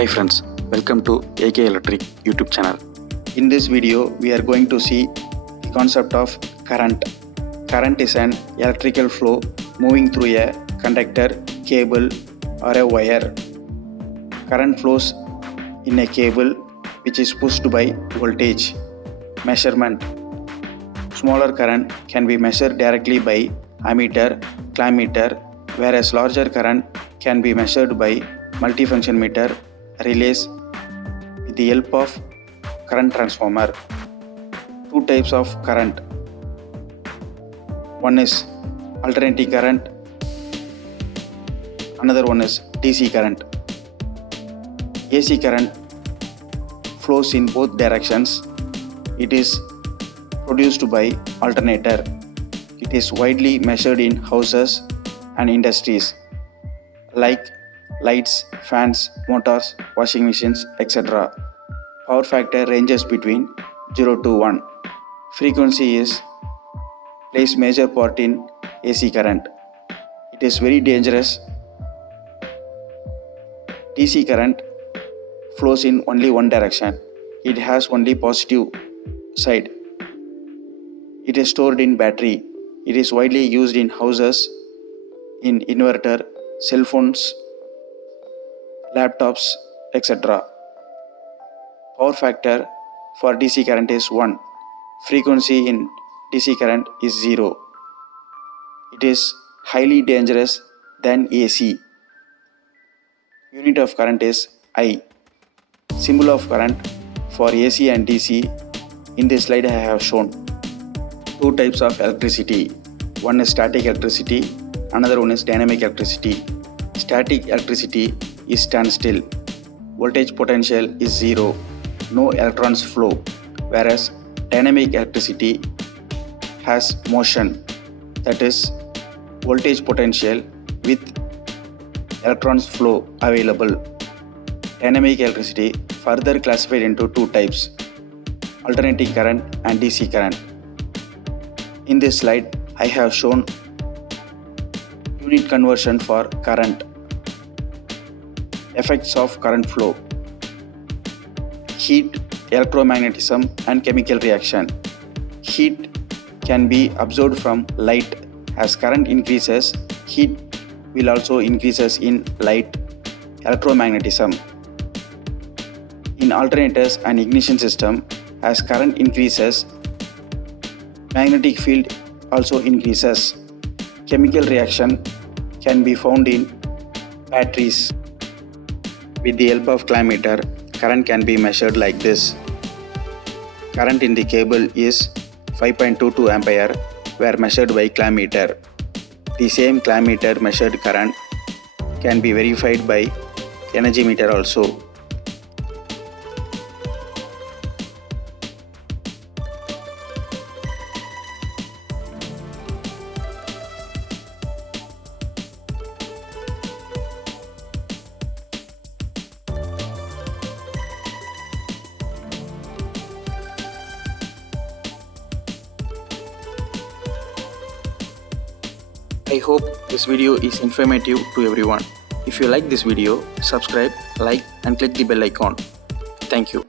Hi friends, welcome to AK Electric YouTube channel. In this video, we are going to see the concept of current. Current is an electrical flow moving through a conductor, cable or a wire. Current flows in a cable which is pushed by voltage. Measurement. Smaller current can be measured directly by ammeter, clammeter, whereas larger current can be measured by multifunction meter, relays with the help of current transformer. Two types of current. One is alternating current, another one is DC current. AC current flows in both directions. It is produced by alternator. It is widely measured in houses and industries like lights, fans, motors, washing machines, etc. Power factor ranges between 0 to 1. Frequency plays major part in AC current. It is very dangerous. DC current flows in only one direction. It has only positive side. It is stored in battery. It is widely used in houses, in inverter, cell phones, laptops, etc. Power factor for DC current is 1. Frequency in DC current is 0. It is highly dangerous than AC. Unit of current is I. Symbol of current for AC and DC in this slide I have shown. Two types of electricity. One is static electricity, another one is dynamic electricity. Static electricity is standstill. Voltage potential is 0. No electrons flow. Whereas dynamic electricity has motion, that is voltage potential with electrons flow available. Dynamic electricity further classified into two types, alternating current and DC current. In this slide, I have shown unit conversion for current. Effects of current flow: heat, electromagnetism and chemical reaction. Heat can be absorbed from light. As current increases, heat will also increases in light. Electromagnetism. In alternators and ignition system, as current increases, magnetic field also increases. Chemical reaction can be found in batteries. With the help of clammeter, current can be measured like this. Current in the cable is 5.22 ampere were measured by clammeter. The same clammeter measured current can be verified by energy meter also. I hope this video is informative to everyone. If you like this video, subscribe, like and click the bell icon. Thank you.